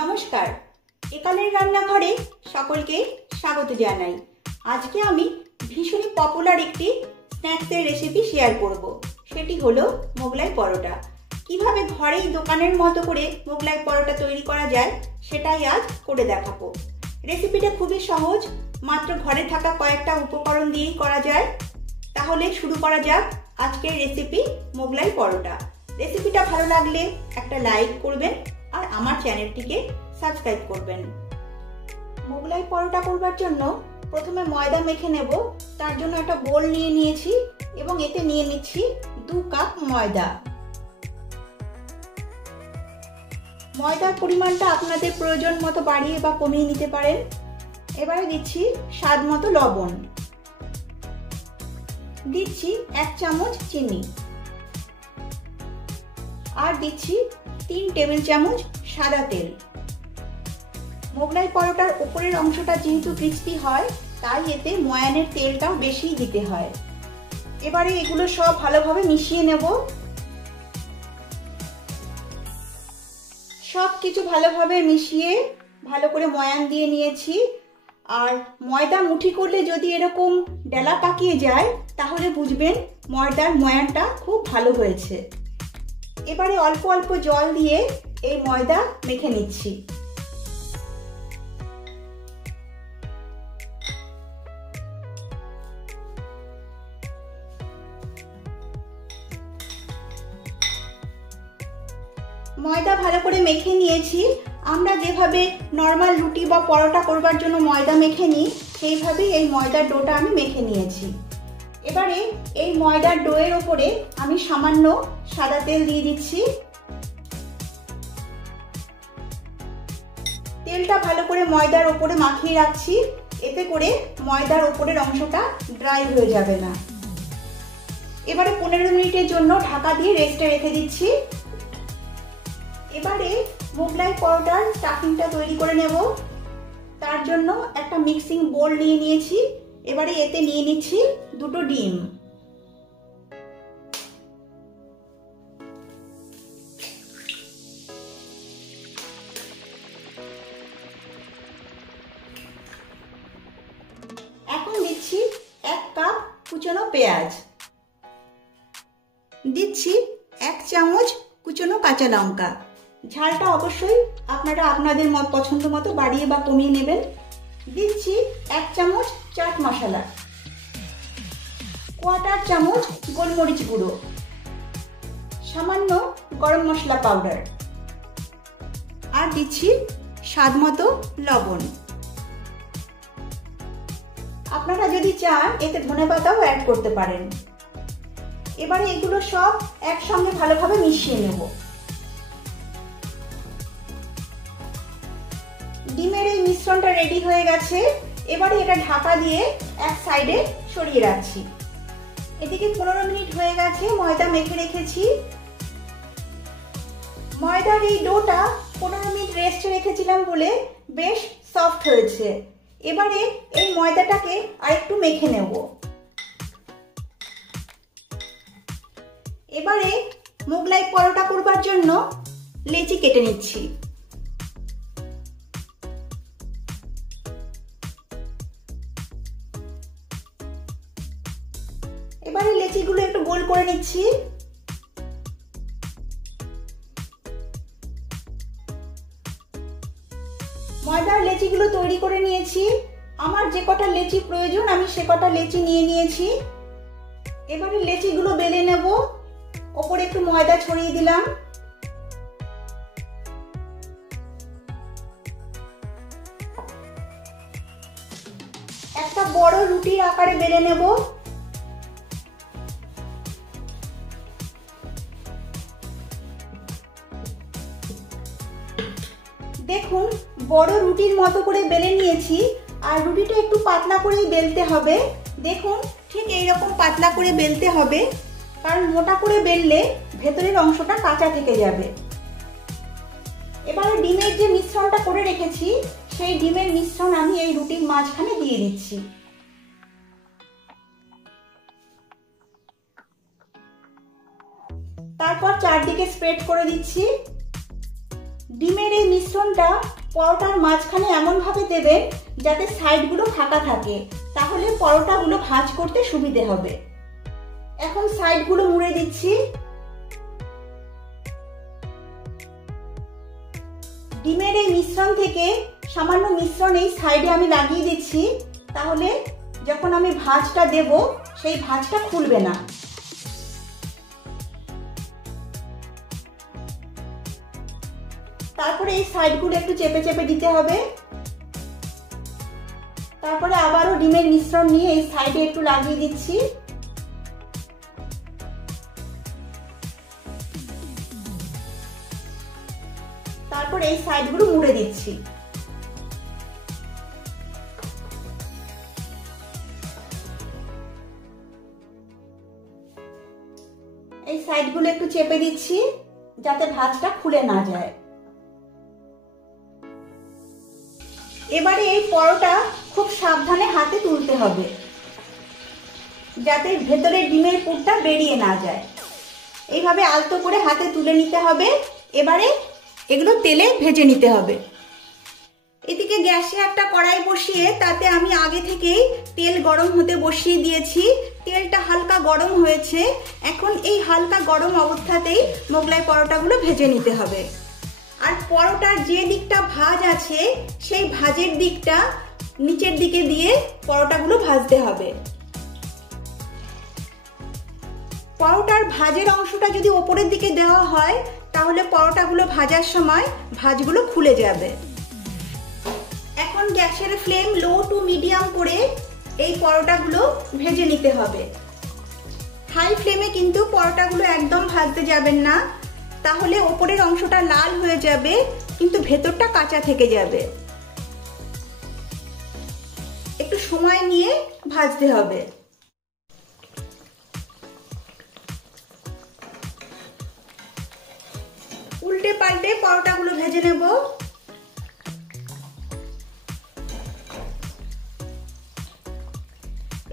নমস্কার, একালের রান্নাঘরে সকলকে স্বাগত জানাই। আজকে আমি ভীষণই পপুলার একটি স্ন্যাক্সের রেসিপি শেয়ার করব। সেটি হলো মোগলাই পরোটা। কিভাবে ঘরেই দোকানের মতো করে মোগলাই পরোটা তৈরি করা যায় সেটাই আজ করে দেখাবো। রেসিপিটা খুবই সহজ, মাত্র ঘরে থাকা কয়েকটা উপকরণ দিয়েই করা যায়। তাহলে শুরু করা যাক আজকের রেসিপি মোগলাই পরোটা। রেসিপিটা ভালো লাগলে একটা লাইক করবেন আর আমার চ্যানেলটিকে সাবস্ক্রাইব করবেন। মোগলাই পরোটা করবার জন্য প্রথমে ময়দা মেখে নেব। তার জন্য একটা বোল নিয়ে নিয়েছি এবং এতে নিয়ে নিচ্ছি 2 কাপ ময়দা। ময়দার পরিমাণটা আপনাদের প্রয়োজন মতো বাড়িয়ে বা কমিয়ে নিতে পারেন। এবারে দিচ্ছি স্বাদ মতো লবণ, দিচ্ছি 1 চামচ চিনি আর দিচ্ছি 3 টেবিল চামচ সাদা তেল। মোগলাই পরোটার উপরের অংশটা যেহেতু ক্রিস্পি হয় তাই এতে ময়ানের তেলটাও বেশি দিতে হয়। এবারে এগুলো সব ভালোভাবে মিশিয়ে নেব। সব কিছু ভালোভাবে মিশিয়ে ভালো করে ময়ান দিয়ে নিয়েছি। আর ময়দা মুঠি করলে যদি এরকম ডেলা পাকিয়ে যায় তাহলে বুঝবেন ময়দার ময়ানটা খুব ভালো হয়েছে। এবারে অল্প অল্প জল দিয়ে এই ময়দা মেখে নিচ্ছি। ময়দা ভালো করে মেখে নিয়েছি। আমরা যেভাবে নর্মাল রুটি বা পরোটা করবার জন্য ময়দা মেখে নিই সেইভাবেই এই ময়দার ডোটা আমি মেখে নিয়েছি। এবারে এই ময়দার ডোয়ের ওপরে আমি সামান্য সাদা তেল দিয়ে দিচ্ছি। তেলটা ভালো করে ময়দার ওপরে মাখিয়ে রাখছি, এতে করে ময়দার ওপরের অংশটা ড্রাই হয়ে যাবে না। এবারে 15 মিনিটের জন্য ঢাকা দিয়ে রেস্টে রেখে দিচ্ছি। এবারে মোগলাই পরোটার স্টাফিংটা তৈরি করে নেব। তার জন্য একটা মিক্সিং বোল নিয়ে নিয়েছি। এবারে এতে নিয়ে নিচ্ছি 2টো ডিম। এখন দিচ্ছি 1 কাপ কুচনো পেঁয়াজ, দিচ্ছি 1 চামচ কুচনো কাঁচা লঙ্কা। ঝালটা অবশ্যই আপনারা আপনাদের পছন্দ মতো বাড়িয়ে বা কমিয়ে নেবেন। দিচ্ছি 1 চামচ চাট মশলা, 1/4 চামচ গোলমরিচ গুঁড়ো, সামান্য গরম মশলা পাউডার আর দিচ্ছি স্বাদ মতো লবণ। আপনারা যদি চান এতে ধনেপাতাও অ্যাড করতে পারেন। এবারে এগুলো সব একসঙ্গে ভালোভাবে মিশিয়ে নেব। ডিমের এই মিশ্রণটা রেডি হয়ে গেছে। এবারে এটা ঢাকা দিয়ে এক সাইডে সরিয়ে রাখছি। এদিকে 15 মিনিট হয়ে গেছে, ময়দা মেখে রেখেছি। ময়দার এই ডোটা 15 মিনিট রেস্টে রেখেছিলাম বলে বেশ সফট হয়েছে। এবারে এই ময়দাটাকে আরেকটু মেখে নেব। এবারে মোগলাই পরোটা করবার জন্য লেচি কেটে নিচ্ছি। এবারে লেচিগুলো একটু গোল করে নিচ্ছি। ময়দার লেচিগুলো তৈরি করে নিয়েছি। আমার যে কটা লেচি প্রয়োজন আমি সে কটা লেচি নিয়ে নিয়েছি। এবারে লেচিগুলো বেলে নেব। ওপরে একটু ময়দা ছড়িয়ে দিলাম। একটা বড় রুটির আকারে বেলে নেব। দেখুন বড় রুটির মতো করে বেলে নিয়েছি। আর রুটিটা একটু পাতলা করেই বেলতে হবে। দেখুন ঠিক এইরকম পাতলা করে বেলতে হবে, কারণ মোটা করে বেললে ভেতরের অংশটা কাঁচা থেকে যাবে। এবারে ডিমের যে মিশ্রণটা করে রেখেছি সেই ডিমের মিশ্রণ আমি এই রুটির মাঝখানে দিয়ে দিচ্ছি। তারপর চারদিকে স্প্রেড করে দিচ্ছি। ডিমের এই মিশ্রণ মিশ্রণটা পরোটার মাঝখানে এমনভাবে দেবেন যাতে সাইডগুলো ফাঁকা থাকে, তাহলে পরোটাগুলো ভাঁজ করতে সুবিধে হবে। এখন সাইডগুলো মুড়ে দিচ্ছি। ডিমের এই মিশ্রণ থেকে সামান্য মিশ্রণ এই সাইডে আমি লাগিয়ে দিচ্ছি, তাহলে যখন আমি ভাঁজটা দেব সেই ভাঁজটা খুলবে না। তারপরে এই সাইডগুলো একটু চেপে চেপে দিতে হবে। তারপরে আবারও ডিমের মিশ্রণ নিয়ে এই সাইডে একটু লাগিয়ে দিচ্ছি। তারপরে এই সাইডগুলো মুড়ে দিচ্ছি। এই সাইডগুলো একটু চেপে দিচ্ছি যাতে ভাঁজটা খুলে না যায়। এবারে এই পরোটা খুব সাবধানে হাতে তুলতে হবে যাতে ভেতরে ডিমের পুরটা বেরিয়ে না যায়। এইভাবে আলতো করে হাতে তুলে নিতে হবে। এবারে এগুলো তেলে ভেজে নিতে হবে। এদিকে গ্যাসে একটা কড়াই বসিয়ে তাতে আমি আগে থেকেই তেল গরম হতে বসিয়ে দিয়েছি। তেলটা হালকা গরম হয়েছে। এখন এই হালকা গরম অবস্থাতেই মোগলাই পরোটাগুলো ভেজে নিতে হবে। আর পরোটার যে দিকটা ভাঁজ আছে সেই ভাঁজের দিকটা নিচের দিকে দিয়ে পরোটাগুলো ভাজতে হবে। পরোটার ভাঁজের অংশটা যদি ওপরের দিকে দেওয়া হয় তাহলে পরোটাগুলো ভাজার সময় ভাঁজগুলো খুলে যাবে। এখন গ্যাসের ফ্লেম লো টু মিডিয়াম করে এই পরোটাগুলো ভেজে নিতে হবে। হাই ফ্লেমে কিন্তু পরোটাগুলো একদম ভাজতে যাবেন না, তাহলে ওপরের অংশটা লাল হয়ে যাবে কিন্তু ভেতরটা কাঁচা থেকে যাবে। একটু সময় নিয়ে ভাজতে হবে। উল্টে পাল্টে পরোটাগুলো ভেজে নেব।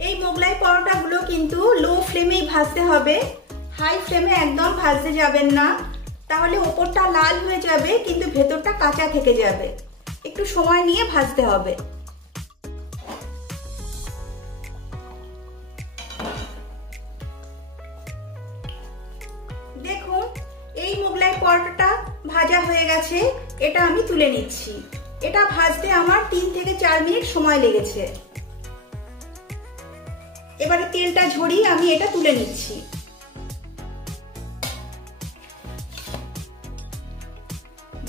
এই মোগলাই পরোটাগুলো কিন্তু লো ফ্লেমেই ভাজতে হবে, হাই ফ্লেমে একদম ভাজতে যাবেন না, তাহলে ওপরটা লাল হয়ে যাবে কিন্তু ভেতরটা কাঁচা থেকে যাবে। একটু সময় নিয়ে ভাজতে হবে। দেখুন এই মোগলাই পরোটাটা ভাজা হয়ে গেছে। এটা আমি তুলে নিচ্ছি। এটা ভাজতে আমার 3 থেকে 4 মিনিট সময় লেগেছে। এবারে তেলটা ঝরিয়ে আমি এটা তুলে নিচ্ছি।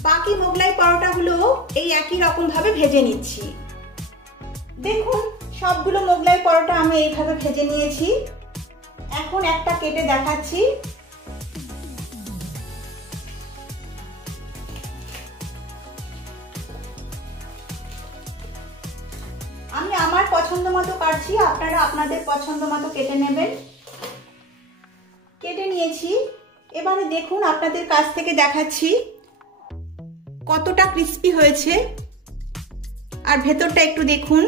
বাকি মোগলাই পরোটাগুলো এই একই রকম ভাবে ভেজে নিচ্ছি। দেখুন সবগুলো মোগলাই পরোটা আমি এইভাবে ভেজে নিয়েছি। এখন একটা কেটে দেখাচ্ছি। আমি আমার পছন্দ মতো কাটছি, আপনারা আপনাদের পছন্দ মতো কেটে নেবেন। কেটে নিয়েছি। এবারে দেখুন আপনাদের কাছ থেকে দেখাচ্ছি কতটা ক্রিস্পি হয়েছে। আর ভেতরটা একটু দেখুন।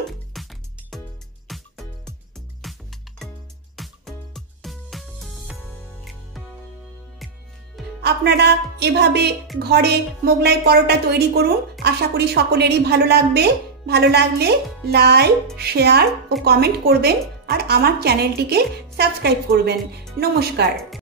আপনারা এভাবে ঘরে মোগলাই পরোটা তৈরি করুন। আশা করি সকলেরই ভালো লাগবে। ভালো লাগলে লাইক, শেয়ার ও কমেন্ট করবেন আর আমার চ্যানেলটিকে সাবস্ক্রাইব করবেন। নমস্কার।